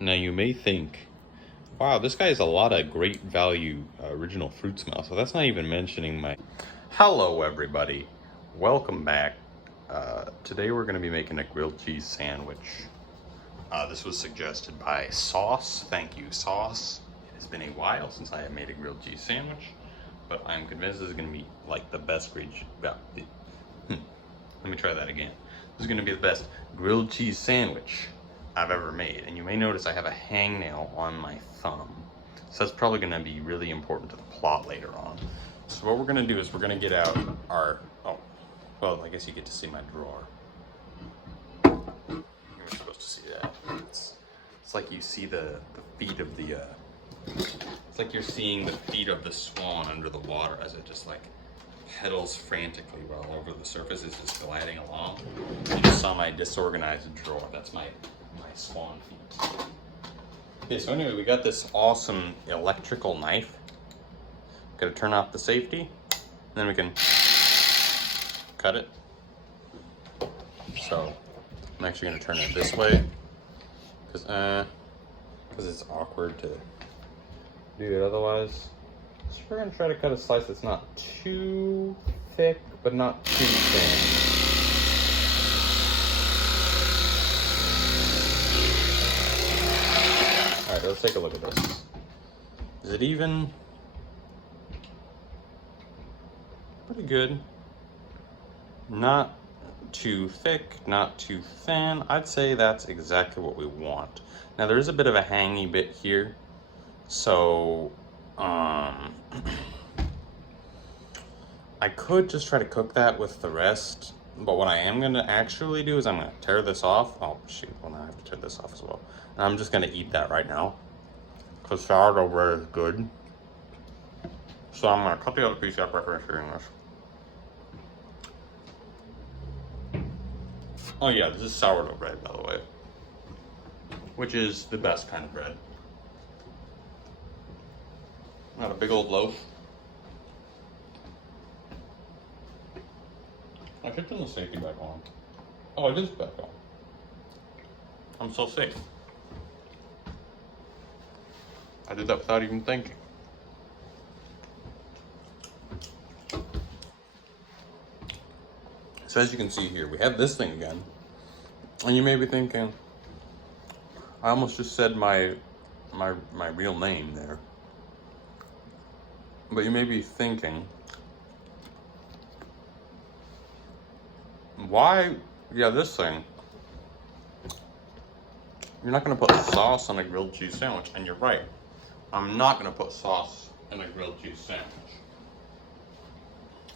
Now you may think, wow, this guy has a lot of great value original fruit smell. So that's not even mentioning my... Hello everybody, welcome back. Today we're gonna be making a grilled cheese sandwich. This was suggested by Sauce. Thank you, Sauce. It has been a while since I have made a grilled cheese sandwich, but I'm convinced this is gonna be like the best grilled cheese. Let me try that again. This is gonna be the best grilled cheese sandwich I've ever made. And you may notice I have a hangnail on my thumb. So that's probably gonna be really important to the plot later on. So what we're gonna do is we're gonna get out our, well, I guess you get to see my drawer. You're supposed to see that. It's like you see the feet of the, it's like you're seeing the feet of the swan under the water as it just like pedals frantically while over the surface is just gliding along. You just saw my disorganized drawer. That's my swan feet. Okay, so anyway, we got this awesome electrical knife. Gotta turn off the safety, then we can cut it. So I'm actually gonna turn it this way because it's awkward to do it otherwise. So we're gonna try to cut a slice that's not too thick, but not too thin. All right, let's take a look at this. Is it even? Pretty good. Not too thick, not too thin. I'd say that's exactly what we want. Now there is a bit of a hangy bit here, so I could just try to cook that with the rest, but what I am gonna actually do is I'm gonna tear this off. Oh shoot, well now I have to tear this off as well. And I'm just gonna eat that right now, because sourdough bread is good. So I'm gonna cut the other piece up after sharing this. Oh yeah, this is sourdough bread, by the way, which is the best kind of bread. Not a big old loaf. I should turn the safety back on. Oh, it is back on. I'm so safe. I did that without even thinking. So as you can see here, we have this thing again. And you may be thinking, I almost just said my real name there. But you may be thinking, why, yeah, this thing. You're not gonna put sauce on a grilled cheese sandwich, and you're right. I'm not gonna put sauce in a grilled cheese sandwich.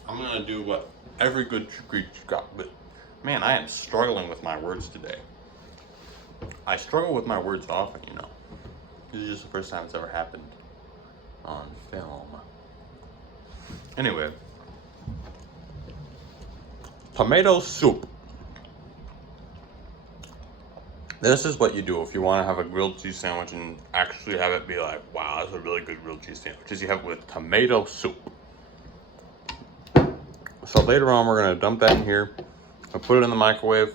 I'm gonna do what every good Greek got, but man, I am struggling with my words today. I struggle with my words often, you know. This is just the first time it's ever happened on film. Anyway, tomato soup. This is what you do if you want to have a grilled cheese sandwich and actually have it be like, wow, that's a really good grilled cheese sandwich. Is you have it with tomato soup. So later on, we're gonna dump that in here. I'll put it in the microwave.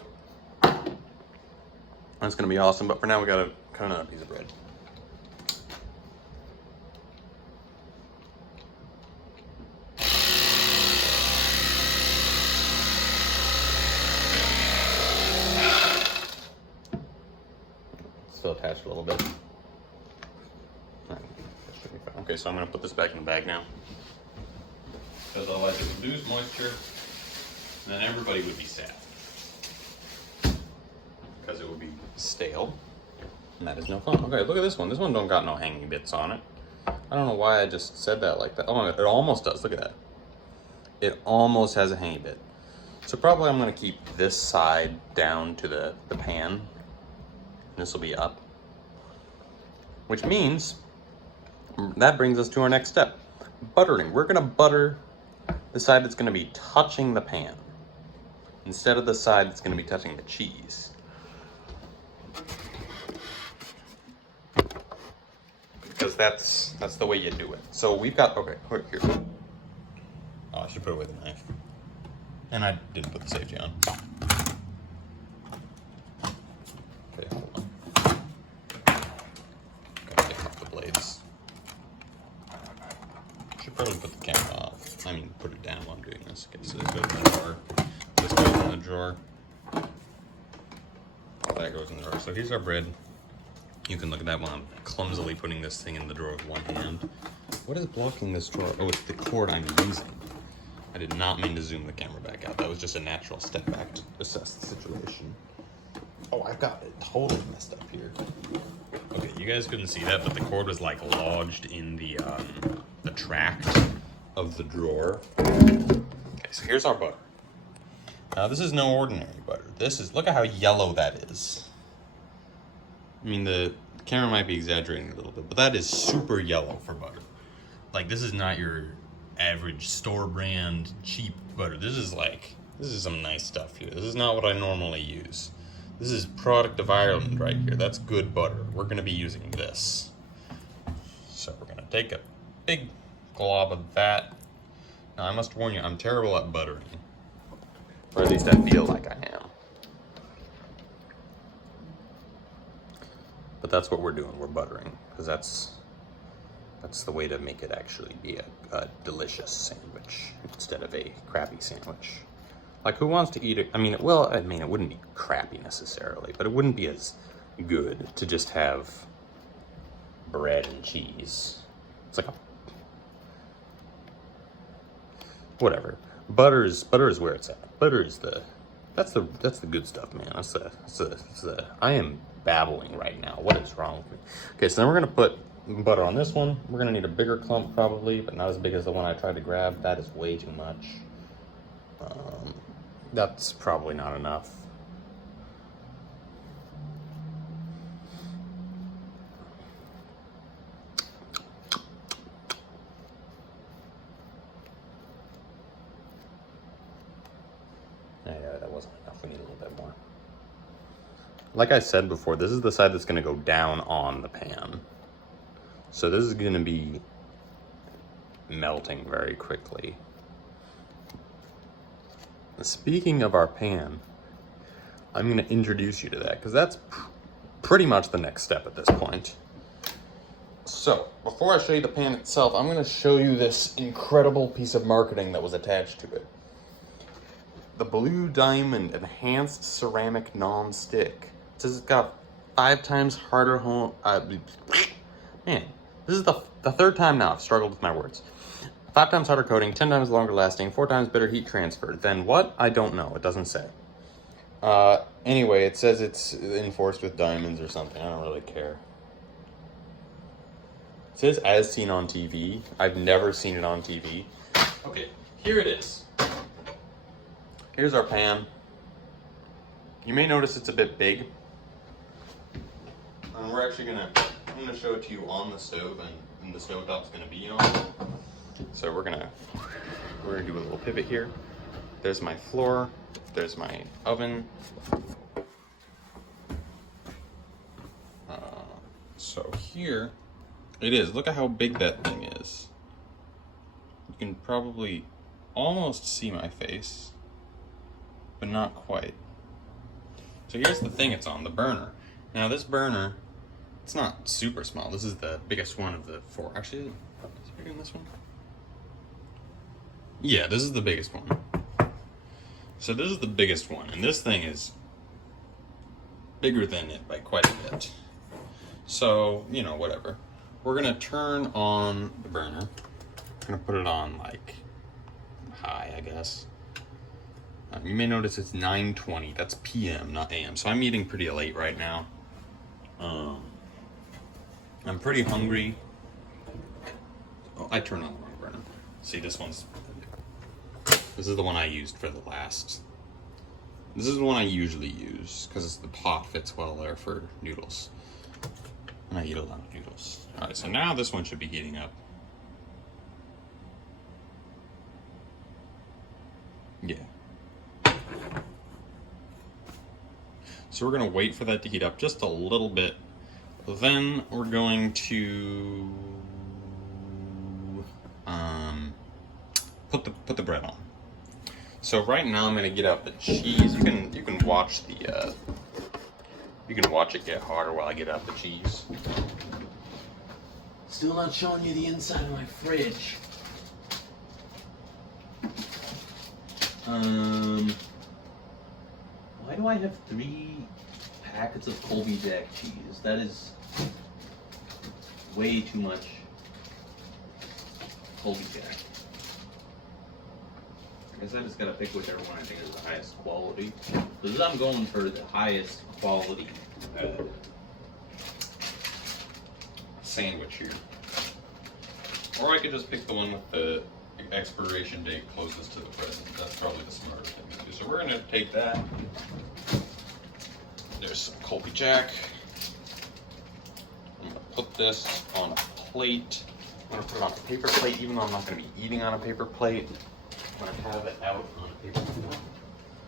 That's gonna be awesome. But for now, we gotta cut another piece of bread. Still attached a little bit. All right, that should be fine. Okay, so I'm gonna put this back in the bag now, because otherwise it would lose moisture, and then everybody would be sad, because it would be stale, and that is no fun. Okay, look at this one. This one don't got no hanging bits on it. I don't know why I just said that like that. Oh, it almost does. Look at that. It almost has a hanging bit. So probably I'm gonna keep this side down to the pan. This will be up, which means that brings us to our next step, buttering. We're gonna butter the side that's gonna be touching the pan instead of the side that's gonna be touching the cheese. Because that's the way you do it. So we've got, okay, here. Oh, I should put away the knife. And I didn't put the safety on. Okay, hold on. totally put the camera off. I mean, put it down while I'm doing this. Okay, so this goes in the drawer. This goes in the drawer. That goes in the drawer. So here's our bread. You can look at that while I'm clumsily putting this thing in the drawer with one hand. What is blocking this drawer? Oh, it's the cord I'm using. I did not mean to zoom the camera back out. That was just a natural step back to assess the situation. Oh, I've got it totally messed up here. Okay, you guys couldn't see that, but the cord was like lodged in the tract of the drawer. Okay, so here's our butter. Now this is no ordinary butter. This is, look at how yellow that is. I mean, the camera might be exaggerating a little bit, but that is super yellow for butter. Like, this is not your average store brand cheap butter. This is some nice stuff here. This is not what I normally use. This is product of Ireland right here. That's good butter. We're gonna be using this. So we're gonna take a big glob of that. Now I must warn you, I'm terrible at buttering. Or at least I feel like I am. But that's what we're doing, we're buttering. Because that's the way to make it actually be a delicious sandwich instead of a crappy sandwich. Like, who wants to eat it? I mean, it wouldn't be crappy necessarily, but it wouldn't be as good to just have bread and cheese. It's like whatever. Butter is where it's at. Butter is that's the good stuff, man. That's the I am babbling right now. What is wrong with me? Okay, so then we're gonna put butter on this one. We're gonna need a bigger clump probably, but not as big as the one I tried to grab. That is way too much. That's probably not enough. Yeah, that wasn't enough. We need a little bit more. Like I said before, this is the side that's going to go down on the pan. So this is going to be melting very quickly. Speaking of our pan, I'm going to introduce you to that because that's pretty much the next step at this point. So, before I show you the pan itself, I'm going to show you this incredible piece of marketing that was attached to it. The Blue Diamond Enhanced Ceramic Non-Stick. It says it's got 5 times harder man, this is the third time now I've struggled with my words. 5 times harder coating, 10 times longer lasting, 4 times better heat transfer. Then what? I don't know. It doesn't say. Anyway, it says it's enforced with diamonds or something. I don't really care. It says as seen on TV. I've never seen it on TV. Okay, here it is. Here's our pan. You may notice it's a bit big. We're actually I'm gonna show it to you on the stove, and the stove top's gonna be on. So we're gonna do a little pivot here. There's my floor. There's my oven. So here it is. Look at how big that thing is. You can probably almost see my face, but not quite. So here's the thing it's on, the burner. Now this burner, it's not super small. This is the biggest one of the 4. Actually, is it bigger than this one? Yeah, this is the biggest one. So this is the biggest one, and this thing is bigger than it by quite a bit. So, you know, whatever. We're gonna turn on the burner. I'm gonna put it on like high, I guess. You may notice it's 9:20. That's PM, not AM. So I'm eating pretty late right now. I'm pretty hungry. Oh, I turned on the wrong burner. See, this is the one I used for the last. This is the one I usually use because the pot fits well there for noodles. And I eat a lot of noodles. All right, so now this one should be heating up. Yeah. So we're gonna wait for that to heat up just a little bit. Then we're going to put the bread on. So right now I'm gonna get out the cheese. You can watch the you can watch it get harder while I get out the cheese. Still not showing you the inside of my fridge. Why do I have 3 packets of Colby Jack cheese? That is way too much Colby Jack. I guess I just gotta pick whichever one I think is the highest quality. Because I'm going for the highest quality sandwich here. Or I could just pick the one with the expiration date closest to the present. That's probably the smarter thing to do. So we're gonna take that. There's some Colby Jack. I'm gonna put this on a plate. I'm gonna put it on a paper plate, even though I'm not gonna be eating on a paper plate. I'm gonna have it out on a paper plate.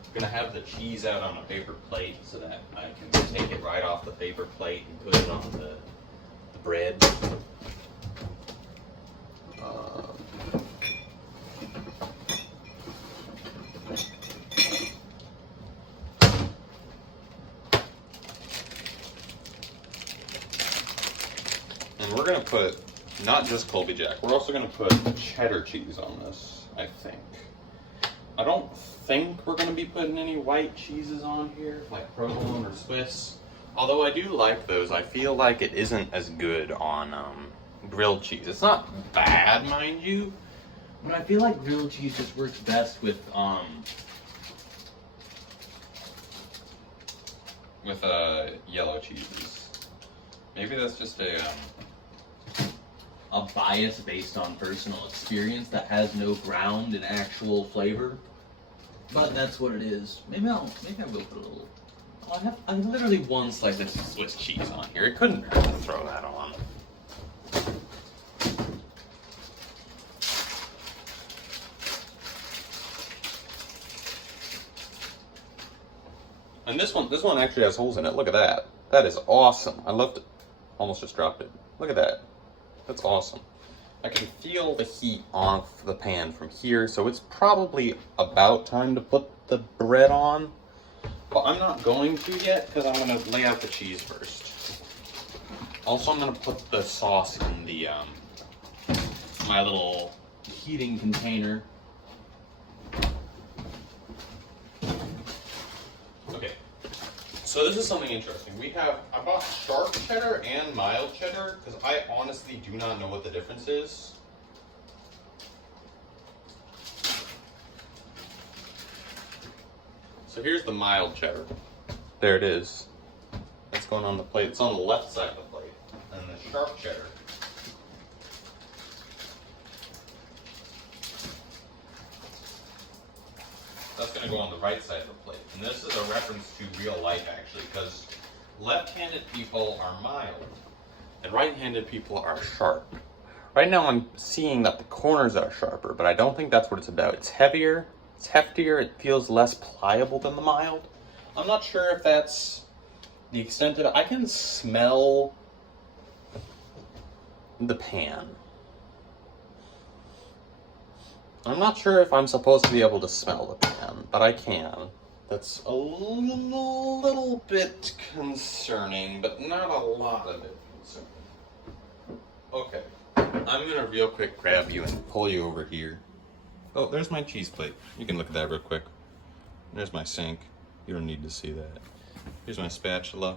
I'm gonna have the cheese out on a paper plate so that I can take it right off the paper plate and put it on the bread. And we're gonna put not just Colby Jack, we're also gonna put cheddar cheese on this, I think. I don't think we're gonna be putting any white cheeses on here, like provolone or Swiss. Although I do like those, I feel like it isn't as good on grilled cheese. It's not bad, mind you, but I feel like grilled cheese just works best with yellow cheeses. Maybe that's just a bias based on personal experience that has no ground in actual flavor. But that's what it is. Maybe I'll go put a little. I have literally one slice of Swiss cheese on here. It couldn't hurt to throw that on. And this one actually has holes in it. Look at that. That is awesome. I loved it. Almost just dropped it. Look at that. That's awesome. I can feel the heat off the pan from here, so it's probably about time to put the bread on. But I'm not going to yet because I'm going to lay out the cheese first. Also, I'm going to put the sauce in the my little heating container. Okay, so this is something interesting. I bought sharp cheddar and mild cheddar because I honestly do not know what the difference is. So here's the mild cheddar. There it is. It's going on the plate. It's on the left side of the plate. And the sharp cheddar. That's going to go on the right side of the plate. And this is a reference to real life, actually, because left-handed people are mild, and right-handed people are sharp. Right now I'm seeing that the corners are sharper, but I don't think that's what it's about. It's heavier, it's heftier, it feels less pliable than the mild. I'm not sure if that's the extent of it. I can smell the pan. I'm not sure if I'm supposed to be able to smell the pan, but I can. That's a little bit concerning, but not a lot of it concerning. Okay, I'm gonna real quick grab you and pull you over here. Oh, there's my cheese plate. You can look at that real quick. There's my sink. You don't need to see that. Here's my spatula.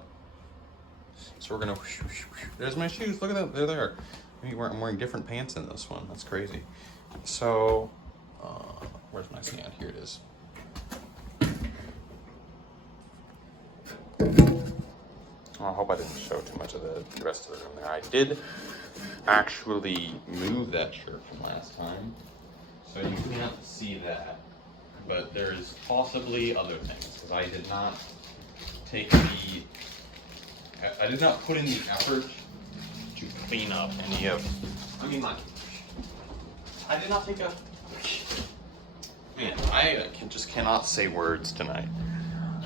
So we're gonna, there's my shoes. Look at that, they're there. I'm wearing different pants in this one. That's crazy. So, where's my stand? Here it is. I hope I didn't show too much of the rest of the room there. I did actually move that shirt from last time, so you can't see that. But there's possibly other things, because I did not put in the effort to clean up any of, I did not take a, man, I just cannot say words tonight.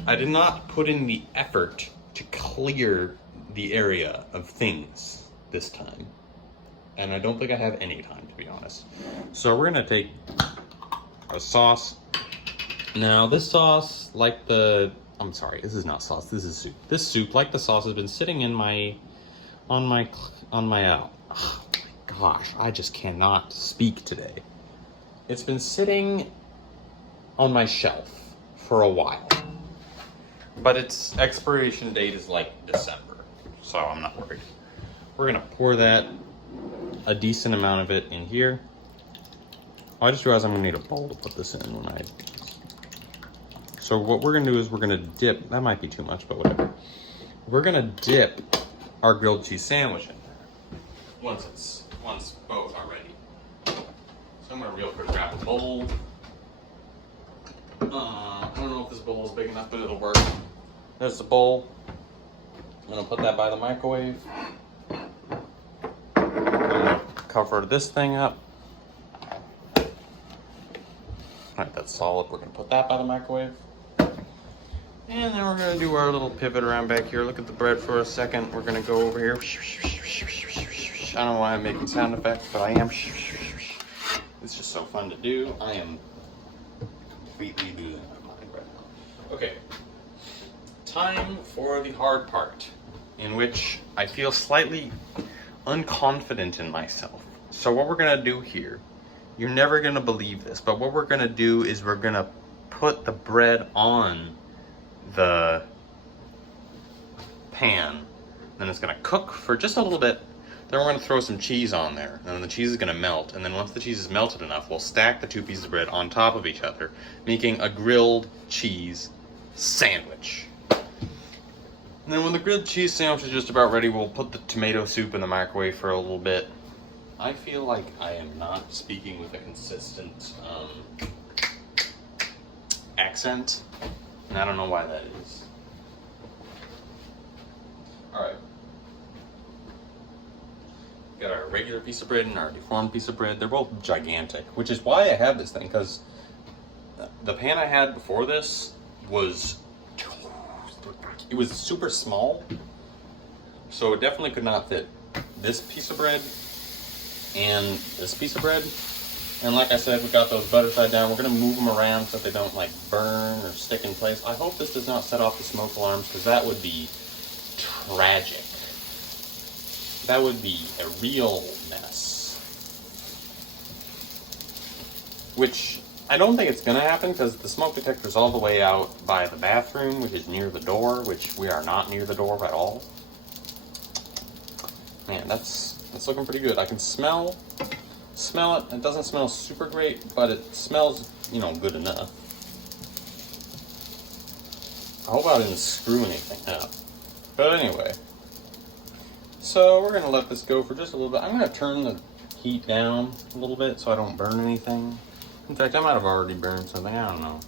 I did not put in the effort to clear the area of things this time. And I don't think I have any time, to be honest. So we're gonna take a sauce. Now this sauce, like I'm sorry, this is not sauce, this is soup. This soup, like the sauce, has been sitting in on my oh my gosh, I just cannot speak today. It's been sitting on my shelf for a while. But its expiration date is like December, so I'm not worried. We're gonna pour that, a decent amount of it in here. Oh, I just realized I'm gonna need a bowl to put this in when I... So what we're gonna do is we're gonna dip, that might be too much, but whatever. We're gonna dip our grilled cheese sandwich in there. Once both are ready. So I'm gonna real quick grab a bowl. I don't know if this bowl is big enough, but it'll work. There's the bowl. I'm gonna put that by the microwave. I'm gonna cover this thing up. Alright, that's solid. We're gonna put that by the microwave. And then we're gonna do our little pivot around back here. Look at the bread for a second. We're gonna go over here. I don't know why I'm making sound effects, but I am. It's just so fun to do. I am completely losing my mind right now. Okay. Time for the hard part, in which I feel slightly unconfident in myself. So what we're gonna do here, you're never gonna believe this, but what we're gonna do is we're gonna put the bread on the pan, then it's gonna cook for just a little bit, then we're gonna throw some cheese on there, and then the cheese is gonna melt, and then once the cheese is melted enough, we'll stack the two pieces of bread on top of each other, making a grilled cheese sandwich. And then when the grilled cheese sandwich is just about ready, we'll put the tomato soup in the microwave for a little bit. I feel like I am not speaking with a consistent accent, and I don't know why that is. Alright. Got our regular piece of bread and our deformed piece of bread. They're both gigantic, which is why I have this thing, because the pan I had before this was... It was super small, so it definitely could not fit this piece of bread and this piece of bread. And like I said, we got those butter side down. We're gonna move them around so they don't like burn or stick in place. I hope this does not set off the smoke alarms, because that would be tragic. That would be a real mess. Which I don't think it's gonna happen, because the smoke detector is all the way out by the bathroom, which is near the door, which we are not near the door at all. Man, that's looking pretty good. I can smell it. It doesn't smell super great, but it smells, you know, good enough. I hope I didn't screw anything up. But anyway, so we're gonna let this go for just a little bit. I'm gonna turn the heat down a little bit so I don't burn anything. In fact, I might have already burned something, I don't know.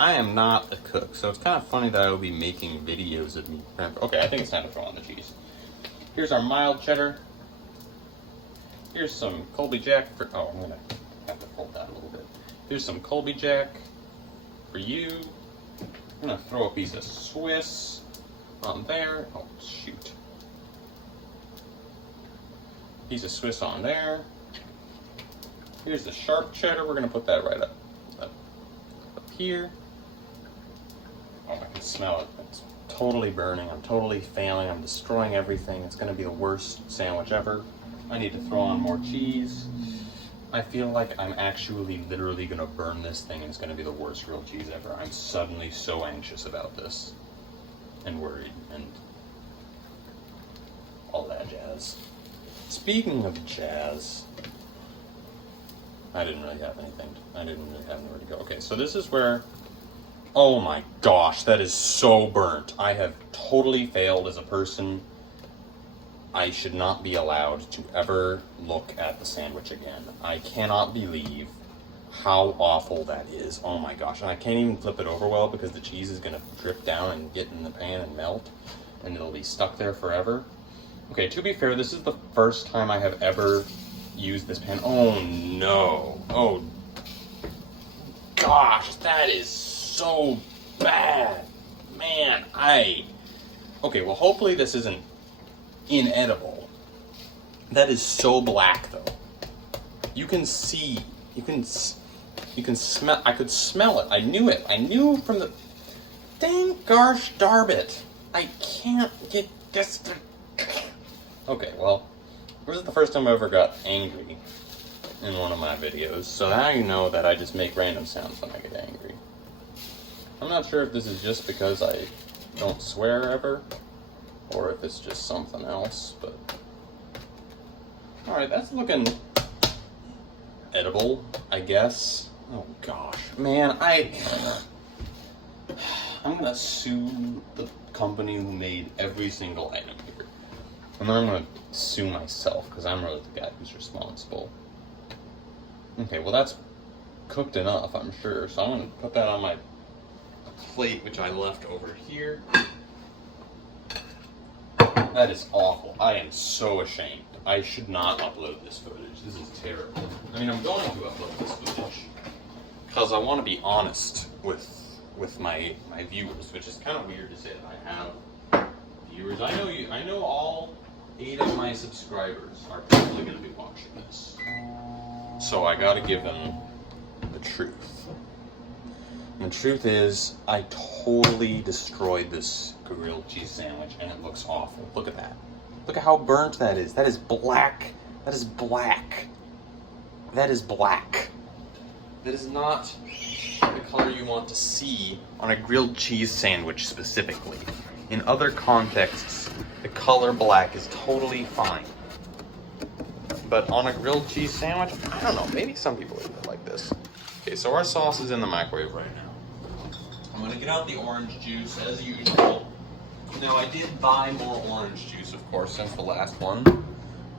I am not a cook, so it's kind of funny that I will be making videos of me. Okay, I think it's time to throw on the cheese. Here's our mild cheddar. Here's some Colby Jack for, oh, I'm gonna have to fold that a little bit. Here's some Colby Jack for you. I'm gonna throw a piece of Swiss on there. Oh, shoot. Piece of Swiss on there. Here's the sharp cheddar. We're gonna put that right up here. Oh, I can smell it. It's totally burning. I'm totally failing. I'm destroying everything. It's gonna be the worst sandwich ever. I need to throw on more cheese. I feel like I'm actually literally gonna burn this thing, and it's gonna be the worst grilled cheese ever. I'm suddenly so anxious about this and worried and all that jazz. Speaking of jazz, I didn't really have anything. I didn't really have anywhere to go. Okay, so this is where, oh my gosh, that is so burnt. I have totally failed as a person. I should not be allowed to ever look at the sandwich again. I cannot believe how awful that is. Oh my gosh, and I can't even flip it over well because the cheese is gonna drip down and get in the pan and melt, and it'll be stuck there forever. Okay, to be fair, this is the first time I have ever used this pan. Oh no. Oh gosh, that is so bad. Man, okay, well hopefully this isn't inedible. That is so black though. You can see, you can smell, I could smell it. I knew it. I knew from the, dang gosh darn it. I can't get this. Okay, well, this is the first time I ever got angry in one of my videos, so now you know that I just make random sounds when I get angry. I'm not sure if this is just because I don't swear ever, or if it's just something else, but... Alright, that's looking edible, I guess. Oh gosh. Man, I'm gonna sue the company who made every single item here. And then I'm gonna sue myself, because I'm really the guy who's responsible. Okay, well that's cooked enough, I'm sure. So I'm gonna put that on my plate, which I left over here. That is awful. I am so ashamed. I should not upload this footage. This is terrible. I mean, I'm going to upload this footage because I want to be honest with my viewers, which is kind of weird to say that I have viewers. I know all 8 of my subscribers are probably going to be watching this. So I got to give them the truth. And the truth is, I totally destroyed this grilled cheese sandwich, and it looks awful. Look at that. Look at how burnt that is. That is black. That is black. That is black. That is not the color you want to see on a grilled cheese sandwich specifically. In other contexts, the color black is totally fine. But on a grilled cheese sandwich, I don't know, maybe some people eat it like this. Okay, so our sauce is in the microwave right now. I'm gonna get out the orange juice as usual. Now, I did buy more orange juice, of course, since the last one.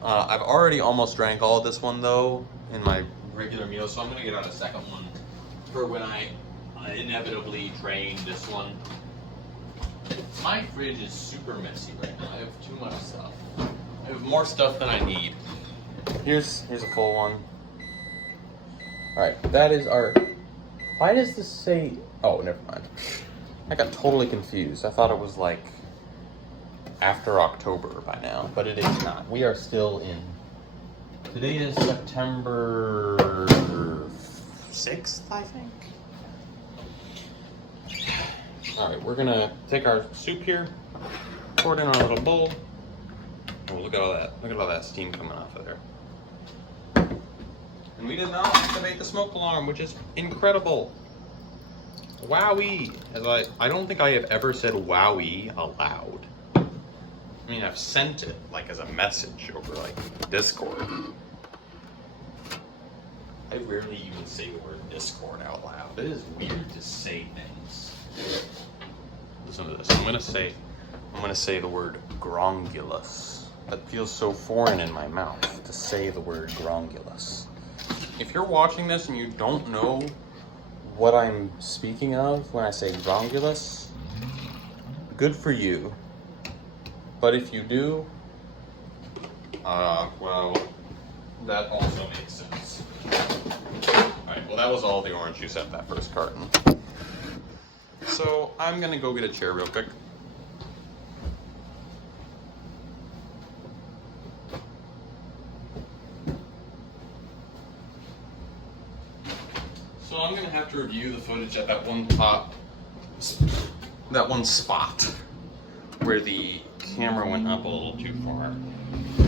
I've already almost drank all of this one, though, in my regular meal, so I'm going to get out a second one for when I inevitably drain this one. My fridge is super messy right now. I have too much stuff. I have more stuff than I need. Here's a full one. Alright, that is our... Why does this say... Oh, never mind. I got totally confused. I thought it was like after October by now, but it is not. We are still in. Today is September 6th, I think. All right, we're gonna take our soup here, pour it in our little bowl. Oh, look at all that! Look at all that steam coming off of there. And we did not activate the smoke alarm, which is incredible. Wowee! I don't think I have ever said wowee aloud. I mean, I've sent it like as a message over like Discord. I rarely even say the word Discord out loud. It is weird to say things. Listen to this. I'm gonna say the word grongulus. That feels so foreign in my mouth to say the word grongulus. If you're watching this and you don't know what I'm speaking of when I say grongulus, good for you. But if you do, well, that also makes sense. Alright, well that was all the orange juice out of that first carton. So I'm gonna go get a chair real quick. So I'm gonna have to review the footage at that one spot where the camera went up a little too far.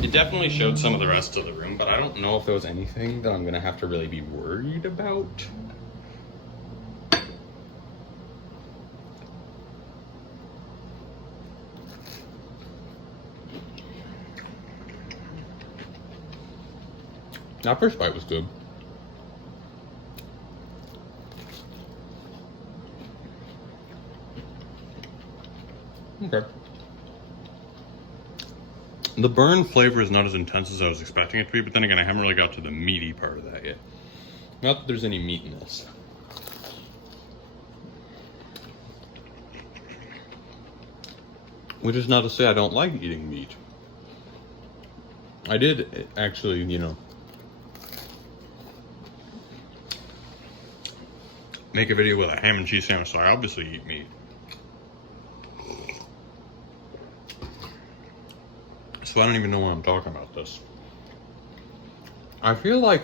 It definitely showed some of the rest of the room, but I don't know if there was anything that I'm gonna have to really be worried about. That first bite was good. Okay. The burn flavor is not as intense as I was expecting it to be, but then again, I haven't really got to the meaty part of that yet. Not that there's any meat in this. Which is not to say I don't like eating meat. I did actually, make a video with a ham and cheese sandwich, so I obviously eat meat. So I don't even know why I'm talking about this. I feel like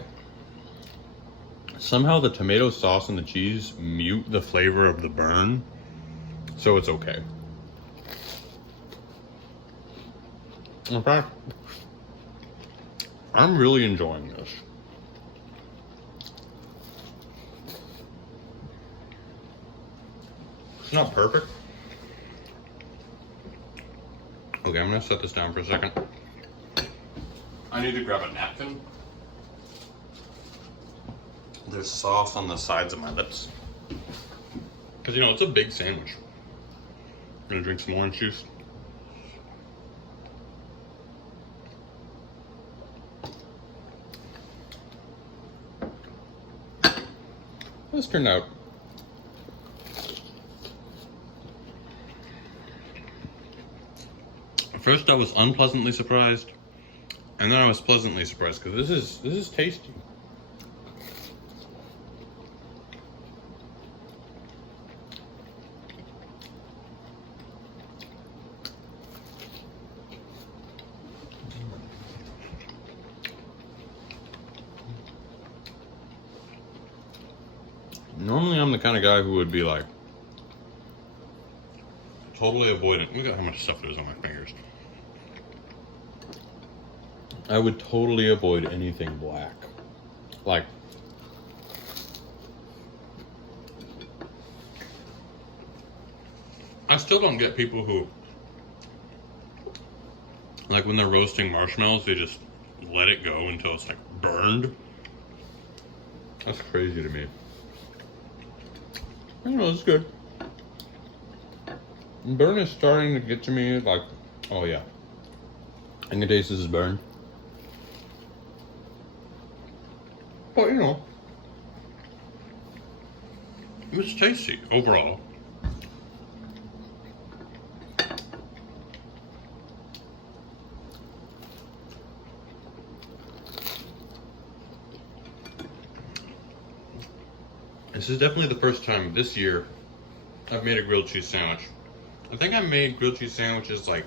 somehow the tomato sauce and the cheese mute the flavor of the burn, so it's okay. In fact, I'm really enjoying this. It's not perfect. Okay, I'm gonna set this down for a second. I need to grab a napkin. There's sauce on the sides of my lips. Because, you know, it's a big sandwich. I'm gonna drink some orange juice. This turned out. At first I was unpleasantly surprised, and then I was pleasantly surprised because this is tasty. Normally I'm the kind of guy who would be like totally avoidant. Look at how much stuff there is on my fingers. I would totally avoid anything black. Like, I still don't get people who, like when they're roasting marshmallows, they just let it go until it's like burned. That's crazy to me. I don't know, it's good. Burn is starting to get to me like, oh yeah. I can taste this is burn. But you know, it's tasty overall. This is definitely the first time this year I've made a grilled cheese sandwich. I think I made grilled cheese sandwiches like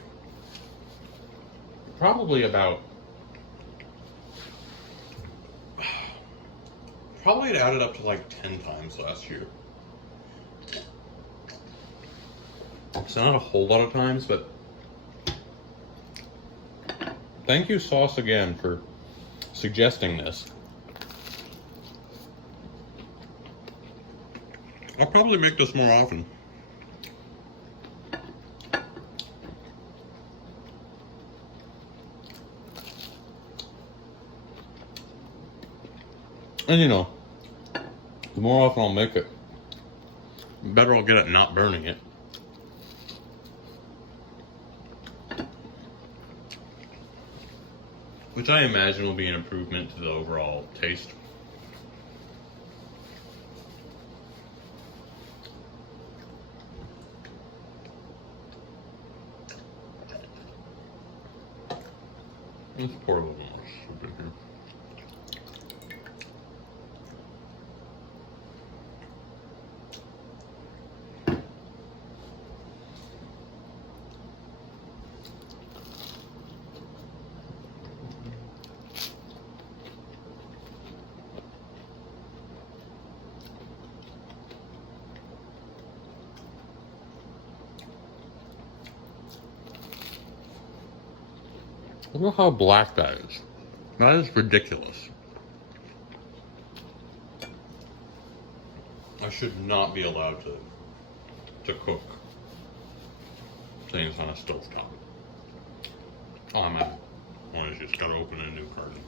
probably about, probably it added up to like 10 times last year. So not a whole lot of times, but thank you, Sauce, again for suggesting this. I'll probably make this more often. And you know, the more often I'll make it, the better I'll get at not burning it. Which I imagine will be an improvement to the overall taste. Let's pour a little more soup in here. Look at how black that is. That is ridiculous. I should not be allowed to cook things on a stovetop. Oh, I might. I just gotta open a new carton.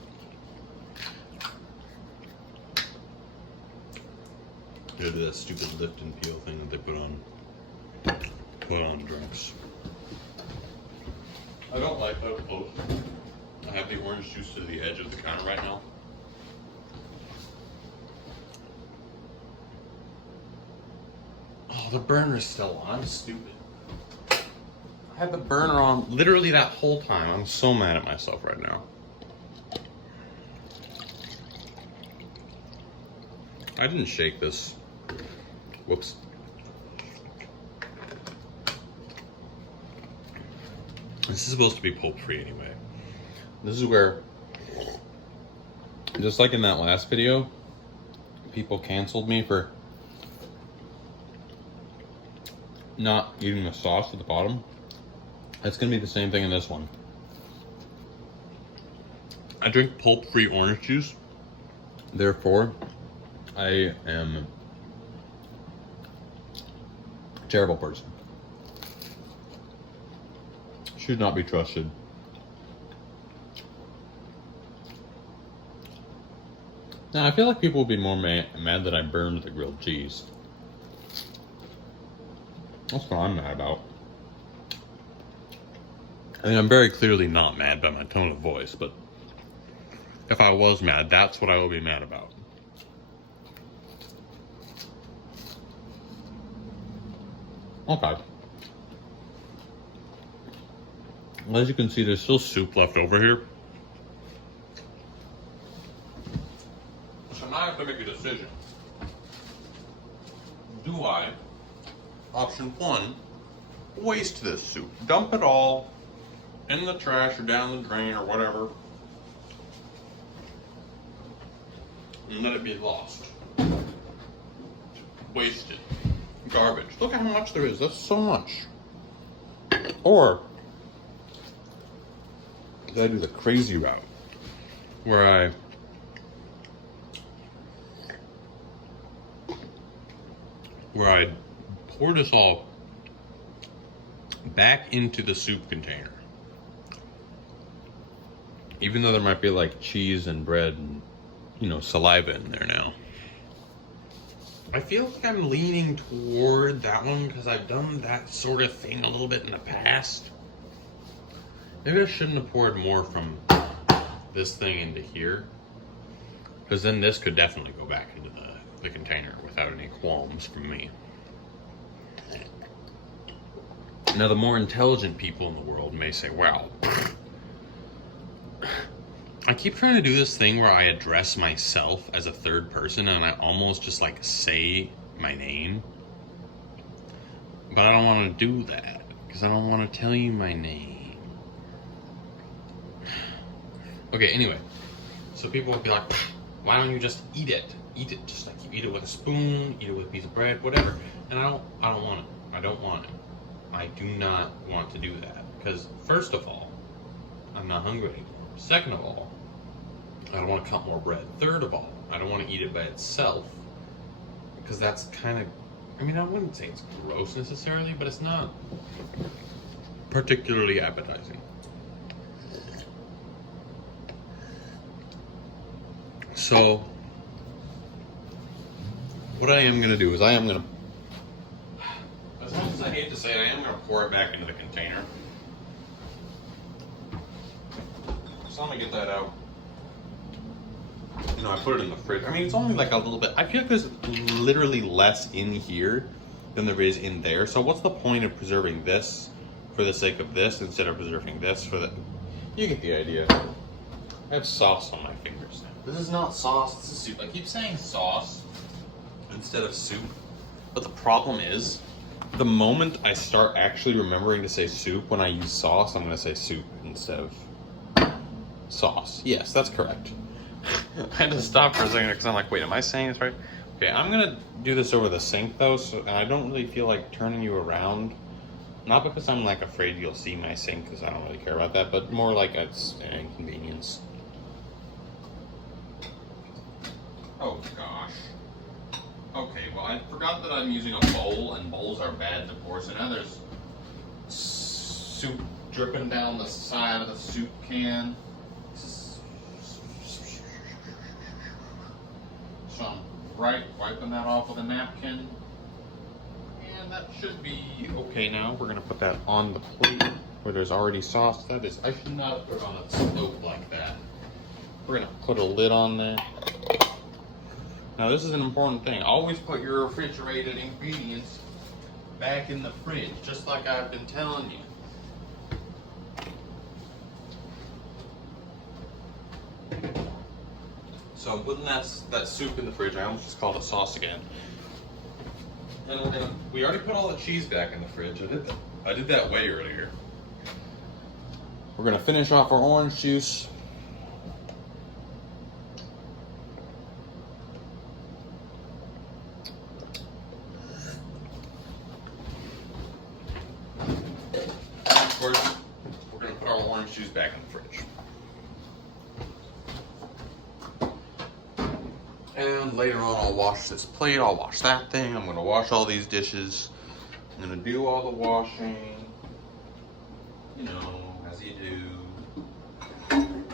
Go to that stupid lift and peel thing that they put on drinks. I don't like how close I have the orange juice to the edge of the counter right now. Oh, the burner's still on. Stupid. I had the burner on literally that whole time. I'm so mad at myself right now. I didn't shake this. Whoops. This is supposed to be pulp free anyway. This is where, just like in that last video, people canceled me for not eating the sauce at the bottom. That's gonna be the same thing in this one. I drink pulp free orange juice. Therefore, I am Terrible person. Should not be trusted. Now, I feel like people would be more mad that I burned the grilled cheese. That's what I'm mad about. I mean, I'm very clearly not mad by my tone of voice, but if I was mad, that's what I would be mad about. Okay. As you can see, there's still soup left over here. So now I have to make a decision. Do I, option one, waste this soup? Dump it all in the trash or down the drain or whatever, and let it be lost. Wasted. Garbage. Look at how much there is. That's so much. Or did I do the crazy route where I pour this all back into the soup container, even though there might be like cheese and bread and, you know, saliva in there now? I feel like I'm leaning toward that one because I've done that sort of thing a little bit in the past. Maybe I shouldn't have poured more from this thing into here, because then this could definitely go back into the container without any qualms from me. Now, the more intelligent people in the world may say, well, I keep trying to do this thing where I address myself as a third person and I almost just like say my name. But I don't want to do that because I don't want to tell you my name. Okay, anyway. So people will be like, why don't you just eat it? Eat it. Just like you eat it with a spoon, eat it with a piece of bread, whatever. And I don't want it. I don't want it. I do not want to do that. Because first of all, I'm not hungry anymore. Second of all, I don't want to cut more bread. Third of all, I don't want to eat it by itself, because that's kind of, I mean, I wouldn't say it's gross necessarily, but it's not particularly appetizing. So, what I am going to do is as much as I hate to say it, I am going to pour it back into the container. So I'm going to get that out. You know, I put it in the fridge. I mean, it's only like a little bit. I feel like there's literally less in here than there is in there. So what's the point of preserving this for the sake of this instead of preserving this for the... You get the idea. I have sauce on my fingers. This is not sauce, this is soup. I keep saying sauce instead of soup. But the problem is, the moment I start actually remembering to say soup when I use sauce, I'm going to say soup instead of sauce. Yes, that's correct. I had to stop for a second because I'm like, wait, am I saying this right? Okay, I'm going to do this over the sink though, so and I don't really feel like turning you around. Not because I'm like afraid you'll see my sink, because I don't really care about that, but more like it's an inconvenience. Oh gosh. Okay, well I forgot that I'm using a bowl, and bowls are bad to pour, so now there's soup dripping down the side of the soup can. So I'm wiping that off with a napkin. And that should be okay now. We're gonna put that on the plate where there's already sauce. That is, I should not have put it on the stove like that. We're gonna put a lid on there. Now this is an important thing. Always put your refrigerated ingredients back in the fridge, just like I've been telling you. So I'm putting that soup in the fridge. I almost just called it sauce again. And we already put all the cheese back in the fridge. I did that way earlier. We're gonna finish off our orange juice. Of course, we're gonna put our orange juice back in the fridge. And later on, I'll wash this plate, I'll wash that thing, I'm gonna wash all these dishes. I'm gonna do all the washing, you know, as you do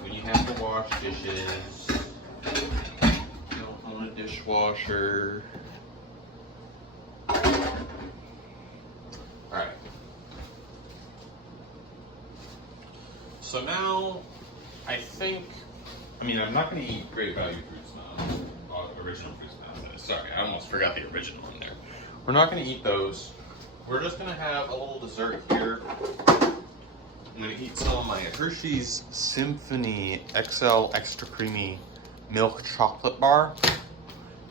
when you have to wash dishes. You don't own a dishwasher. Alright. So now, I'm not going to eat Great Value fruit smells, original fruit smells. Sorry, I almost forgot the original in there. We're not going to eat those. We're just going to have a little dessert here. I'm going to eat some of my Hershey's Symphony XL Extra Creamy Milk Chocolate Bar.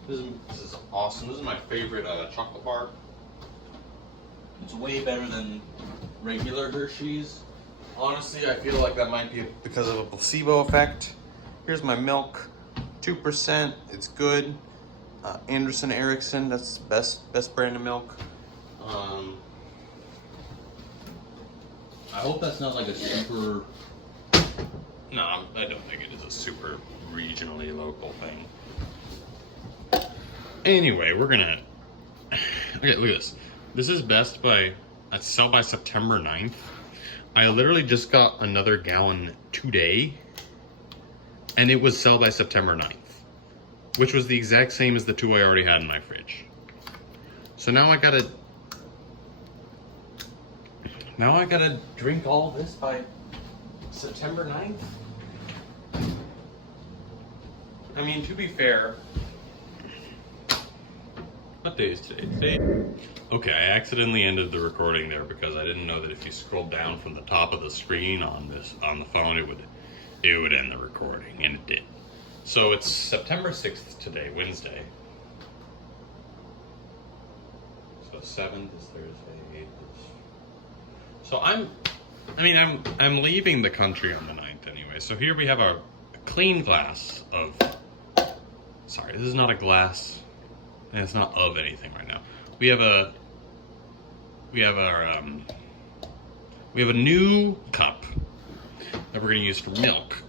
This is awesome. This is my favorite chocolate bar. It's way better than regular Hershey's. Honestly, I feel like that might be because of a placebo effect. Here's my milk, 2%. It's good. Anderson Erickson, that's the best brand of milk. I hope that's not like a super. No, I don't think it is a super regionally local thing. Anyway, we're gonna. Okay, look at this. This is sell by September 9th. I literally just got another gallon today, and it was sell by September 9th, which was the exact same as the two I already had in my fridge. So now I gotta drink all this by September 9th. I mean, to be fair, what day is today? Okay, I accidentally ended the recording there because I didn't know that if you scrolled down from the top of the screen on the phone, it would end the recording, and it did. So it's September 6th today, Wednesday. So 7th is Thursday, 8th is... So I'm leaving the country on the 9th anyway. So here we have a clean glass of... Sorry, this is not a glass, and it's not of anything right now. We have a new cup that we're gonna use for milk.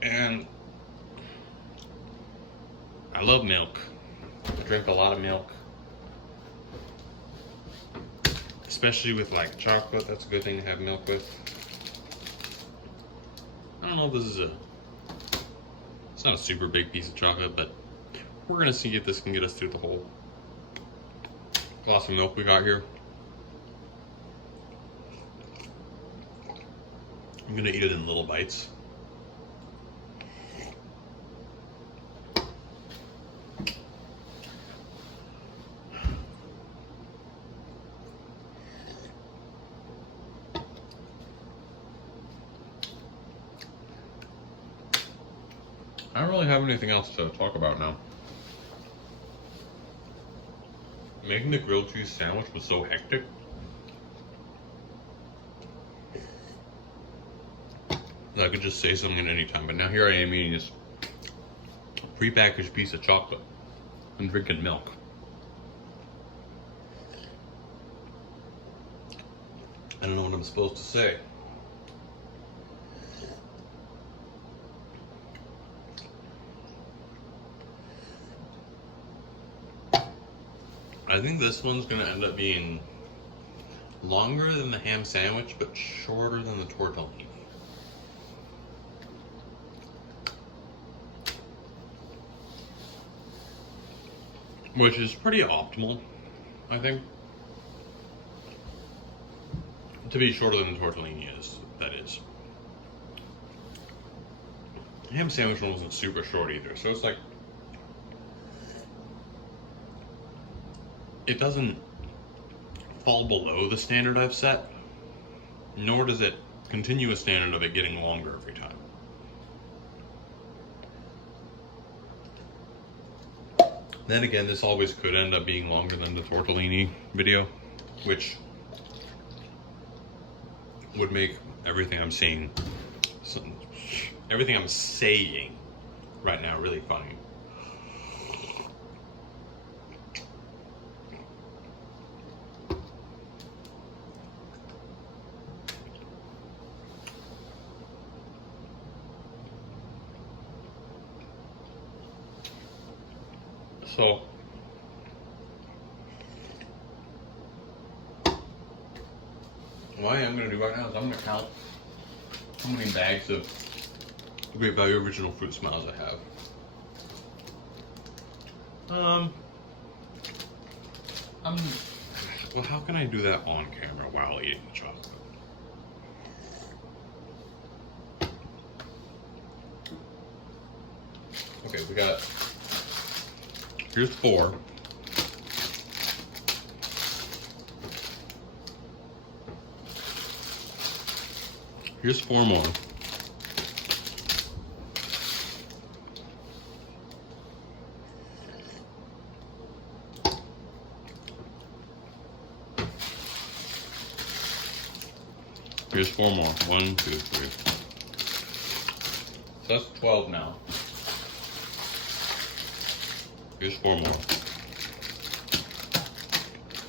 And I love milk. I drink a lot of milk. Especially with like chocolate, that's a good thing to have milk with. I don't know if this is it's not a super big piece of chocolate, but we're gonna see if this can get us through the whole glass of milk we got here. I'm gonna eat it in little bites. I don't really have anything else to talk about now. Making the grilled cheese sandwich was so hectic. I could just say something at any time, but now here I am eating this prepackaged piece of chocolate and drinking milk. I don't know what I'm supposed to say. I think this one's gonna end up being longer than the ham sandwich, but shorter than the tortellini. Which is pretty optimal, I think. To be shorter than the tortellini is, that is. The ham sandwich one wasn't super short either, so it's like, it doesn't fall below the standard I've set, nor does it continue a standard of it getting longer every time. Then again, this always could end up being longer than the tortellini video, which would make everything I'm saying right now really funny. So, what I am going to do right now is I'm going to count how many bags of Great Value Original Fruit Smiles I have. Well, how can I do that on camera while eating the chocolate? Okay, we got, here's 4. Here's 4 more. Here's 4 more. 1, 2, 3. So that's 12 now. Here's 4 more.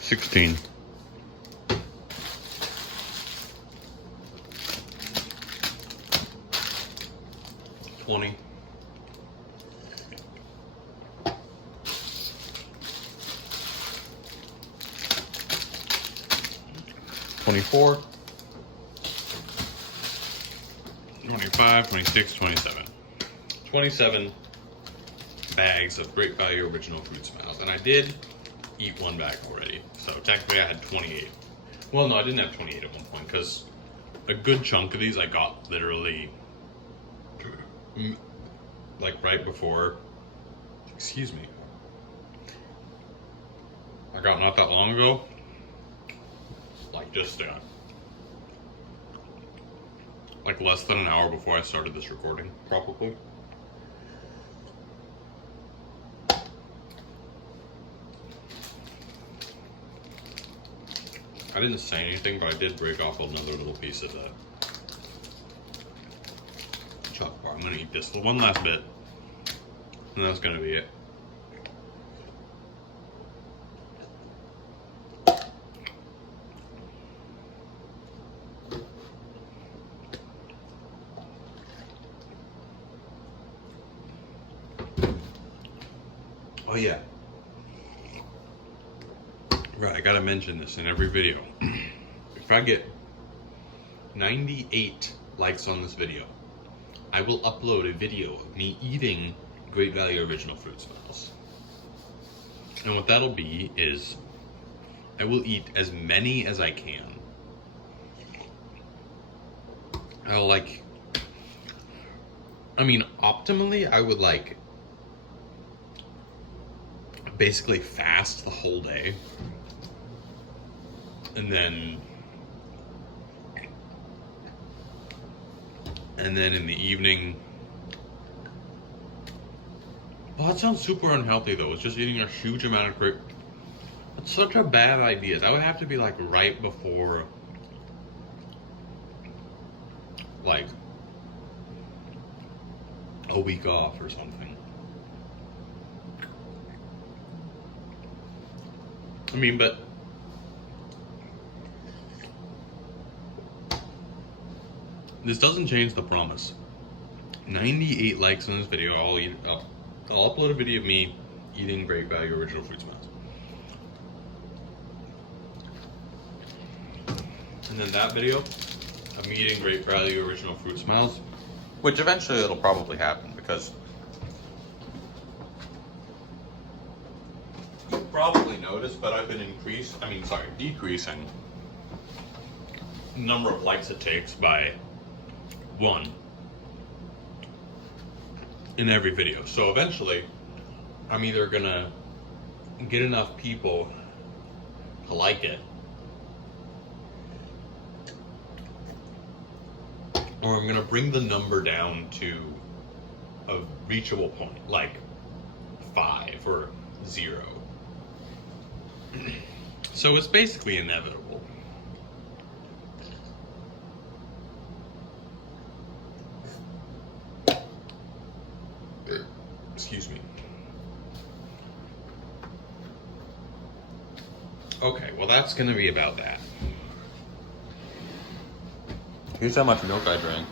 16. 20. 24. 25, 26, 27. 27 bags of Great Value Original Fruit Smiles. And I did eat 1 bag already. So technically I had 28. Well, no, I didn't have 28 at one point because a good chunk of these I got literally like right before, excuse me, I got not that long ago, like just like less than an hour before I started this recording, probably. I didn't say anything, but I did break off another little piece of that chocolate bar. I'm gonna eat this one last bit, and that's gonna be it. Oh yeah. Right, I gotta mention this in every video. If I get 98 likes on this video, I will upload a video of me eating Great Value Original Fruit Smiles. And what that'll be is, I will eat as many as I can. I'll optimally, I would basically fast the whole day. And then in the evening, well, that sounds super unhealthy though. It's just eating a huge amount of grape. It's such a bad idea. That would have to be like right before, like a week off or something. I mean, but this doesn't change the promise. 98 likes on this video. I'll upload a video of me eating Great Value Original Fruit Smiles. And then that video of me eating Great Value Original Fruit Smiles, which eventually it'll probably happen because you'll probably notice, but I've been decreasing the number of likes it takes by 1 in every video. So eventually I'm either gonna get enough people to like it, or I'm gonna bring the number down to a reachable point, like 5 or 0. So it's basically inevitable. Excuse me. Okay, well that's gonna be about that. Here's how much milk I drank.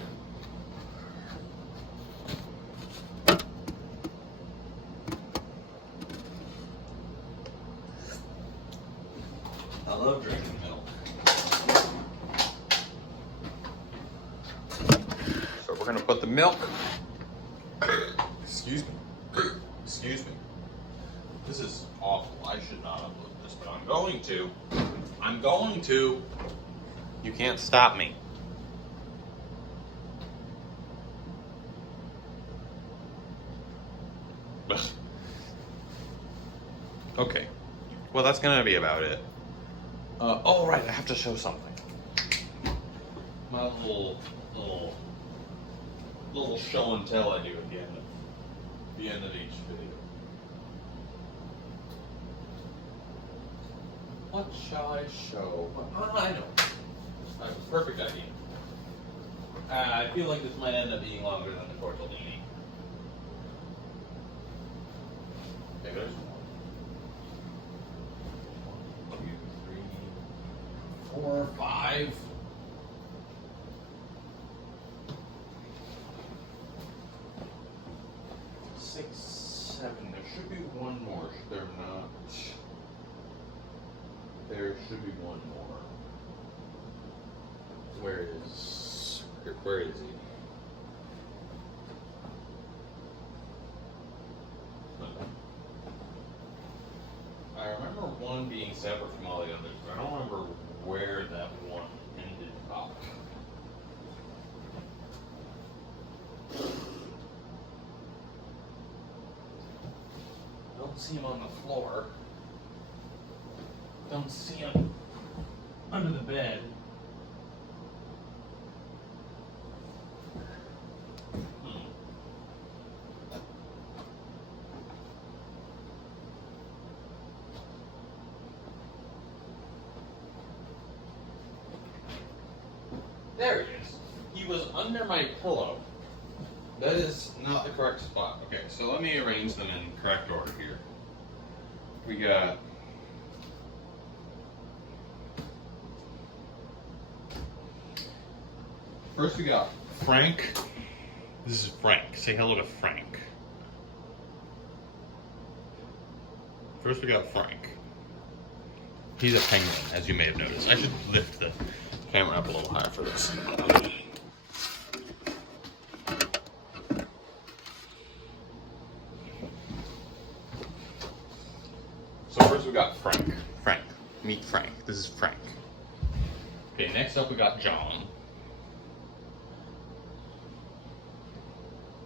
I love drinking milk. we're gonna put the milk. Excuse me. Excuse me. This is awful. I should not upload this, but I'm going to. I'm going to. You can't stop me. Ugh. Okay. Well, that's gonna be about it. Oh, right. I have to show something. My little show and tell I do at the end of each video. What shall I show? I know. I have a perfect idea. I feel like this might end up being longer than the tortellini. Okay, there's 1, 2, 3, 4, 5. 6, 7. There should be one more. Should there not? There should be one more. Where is he? I remember one being separate from all the others, but I don't remember where that one ended up. Don't see him on the floor. Don't see him under the bed. There he is. He was under my pillow. That is not the correct spot. Okay, so let me arrange them in correct order here. We got first we got Frank. This is Frank. Say hello to Frank. First we got Frank. He's a penguin, as you may have noticed. I should lift the camera up a little higher for this. So first we got Frank. Frank. Meet Frank. This is Frank. Okay, next up we got John.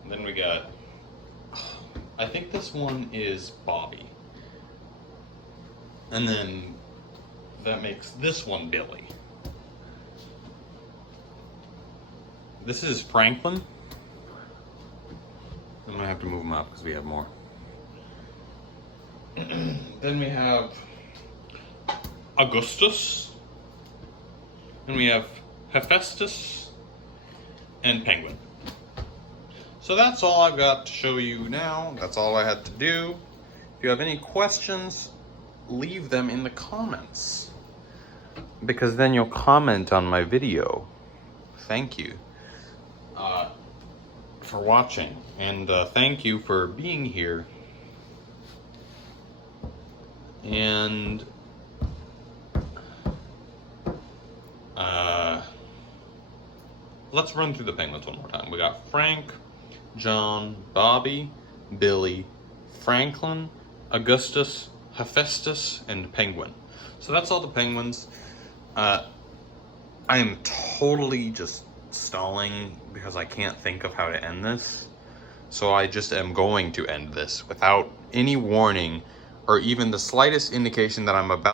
And then we got, I think this one is Bobby. And then that makes this one Billy. This is Franklin. I'm gonna have to move him up because we have more. Then we have Augustus. And we have Hephaestus and Penguin. So that's all I've got to show you now. That's all I had to do. If you have any questions, leave them in the comments, because then you'll comment on my video. Thank you for watching, and thank you for being here. And let's run through the penguins one more time. We got Frank, John, Bobby, Billy, Franklin, Augustus, Hephaestus, and Penguin. So that's all the penguins. I am totally just stalling because I can't think of how to end this. So I just am going to end this without any warning or even the slightest indication that I'm about